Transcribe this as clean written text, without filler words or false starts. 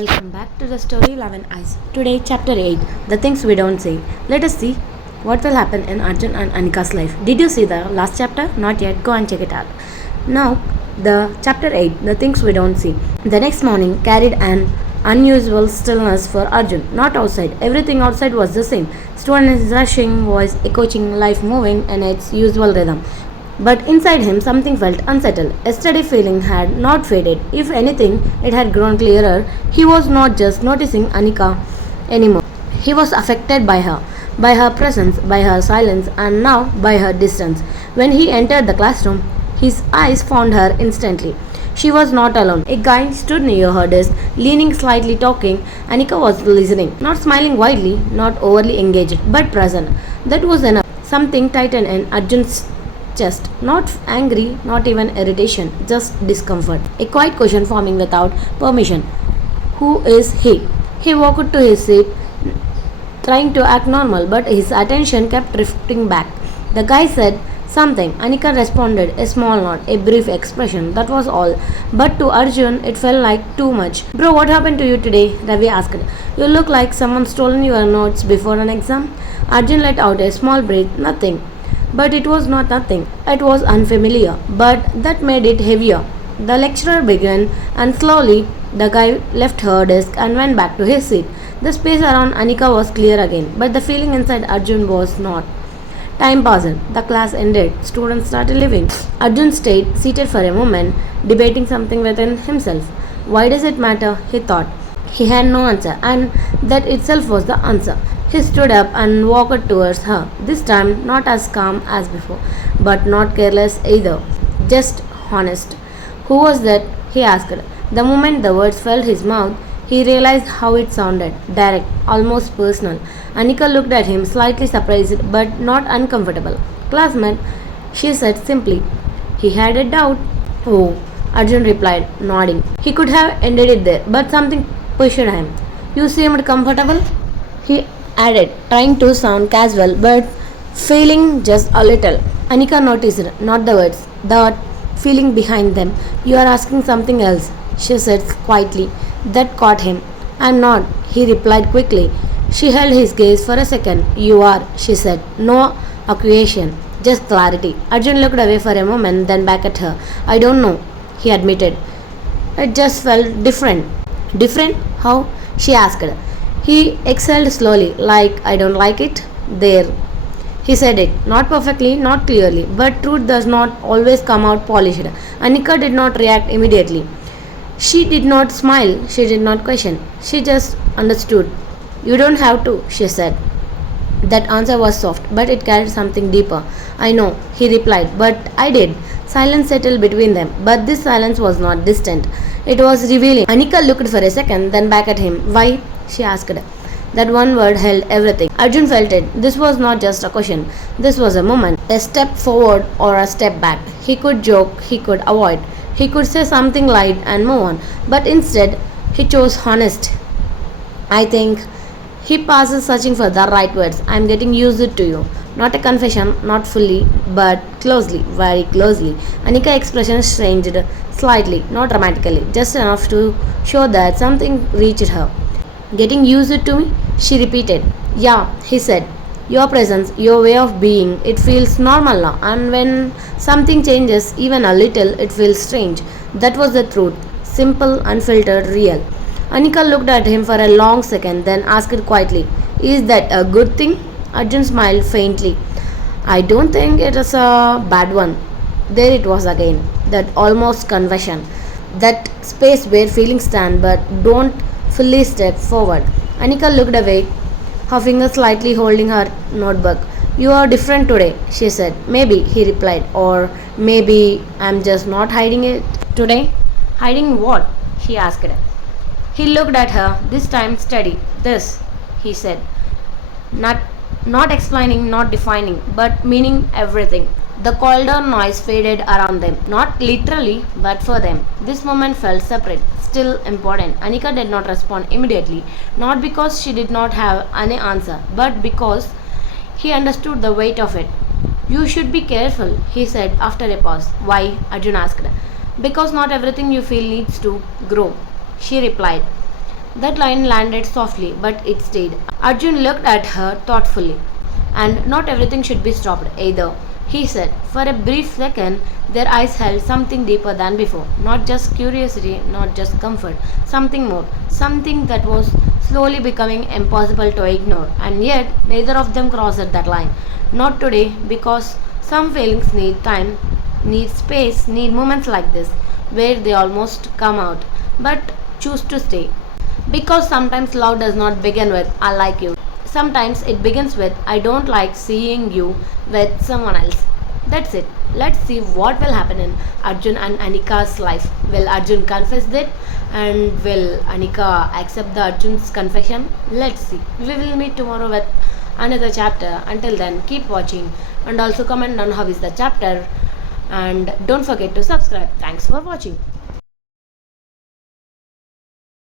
Welcome back to the story 11 Eyes. Today, chapter 8 The Things We Don't Say. Let us see what will happen in Arjun and Anika's life. Did you see the last chapter? Not yet. Go and check it out. Now, the chapter 8 The Things We Don't See. The next morning carried an unusual stillness for Arjun. Not outside. Everything outside was the same. Students rushing, voice echoing, life moving in its usual rhythm. But inside him, something felt unsettled. Yesterday's feeling had not faded. If anything, it had grown clearer. He was not just noticing Anika anymore. He was affected by her presence, by her silence, and now by her distance. When he entered the classroom, his eyes found her instantly. She was not alone. A guy stood near her desk, leaning slightly talking. Anika was listening, not smiling widely, not overly engaged, but present. That was enough. Something tightened in Arjun's chest. Not angry, not even irritation, just discomfort. A quiet question forming without permission. Who is he? He walked to his seat, trying to act normal, but his attention kept drifting back. The guy said something. Anika responded, a small nod, a brief expression. That was all. But to Arjun, it felt like too much. Bro, what happened to you today? Ravi asked. You look like someone stolen your notes before an exam. Arjun let out a small breath. Nothing. But it was not nothing. It was unfamiliar, but that made it heavier. The lecturer began, and slowly the guy left her desk and went back to his seat. The space around Anika was clear again, but the feeling inside Arjun was not. Time passed. The class ended. Students started leaving. Arjun stayed seated for a moment, debating something within himself. Why does it matter? He thought. He had no answer, and that itself was the answer. He stood up and walked towards her, this time not as calm as before, but not careless either, just honest. Who was that? He asked. The moment the words filled his mouth, he realized how it sounded direct, almost personal. Anika looked at him, slightly surprised but not uncomfortable. Classmate, she said simply. He had a doubt. Oh, Arjun replied, nodding. He could have ended it there, but something pushed him. You seemed comfortable? He added, trying to sound casual but failing just a little. Anika noticed not the words, the feeling behind them. You are asking something else, she said quietly. That caught him. I'm not, he replied quickly. She held his gaze for a second. You are, she said. No accusation, just clarity. Arjun looked away for a moment, then back at her. I don't know, he admitted. It just felt different. Different? How? She asked. He exhaled slowly, like, I don't like it. There. He said it, not perfectly, not clearly, but truth does not always come out polished. Anika did not react immediately. She did not smile, she did not question. She just understood. You don't have to, she said. That answer was soft, but it carried something deeper. I know, he replied, but I did. Silence settled between them, but this silence was not distant. It was revealing. Anika looked for a second, then back at him. Why? She asked. That one word held everything. Arjun felt it. This was not just a question. This was a moment. A step forward or a step back. He could joke, he could avoid. He could say something light and move on. But instead, he chose honest. I think he passes searching for the right words. I am getting used to you. Not a confession, not fully, but closely, very closely. Anika's expression changed slightly, not dramatically, just enough to show that something reached her. Getting used to me? She repeated. Yeah, he said. Your presence, your way of being, it feels normal now. And when something changes even a little, it feels strange. That was the truth. Simple, unfiltered, real. Anika looked at him for a long second, then asked quietly, is that a good thing? Arjun smiled faintly. I don't think it is a bad one. There it was again. That almost confession. That space where feelings stand but don't fully step forward. Anika looked away, her fingers slightly holding her notebook. You are different today, she said. Maybe, he replied. Or maybe I'm just not hiding it today. Hiding what? She asked. He looked at her, this time steady. This, he said. Not not explaining, not defining, but meaning everything. The colder noise faded around them, not literally, but for them. This moment felt separate, still important. Anika did not respond immediately, not because she did not have any answer, but because he understood the weight of it. You should be careful, he said after a pause. Why? Arjun asked. Because not everything you feel needs to grow, she replied. That line landed softly, but it stayed. Arjun looked at her thoughtfully. And not everything should be stopped either, he said. For a brief second, their eyes held something deeper than before. Not just curiosity, not just comfort, something more. Something that was slowly becoming impossible to ignore. And yet, neither of them crossed that line. Not today, because some feelings need time, need space, need moments like this, where they almost come out, but choose to stay. Because sometimes love does not begin with I like you. Sometimes it begins with I don't like seeing you with someone else. That's it. Let's see what will happen in Arjun and Anika's life. Will Arjun confess it? And will Anika accept the Arjun's confession? Let's see. We will meet tomorrow with another chapter. Until then, keep watching and also comment on how is the chapter. And don't forget to subscribe. Thanks for watching.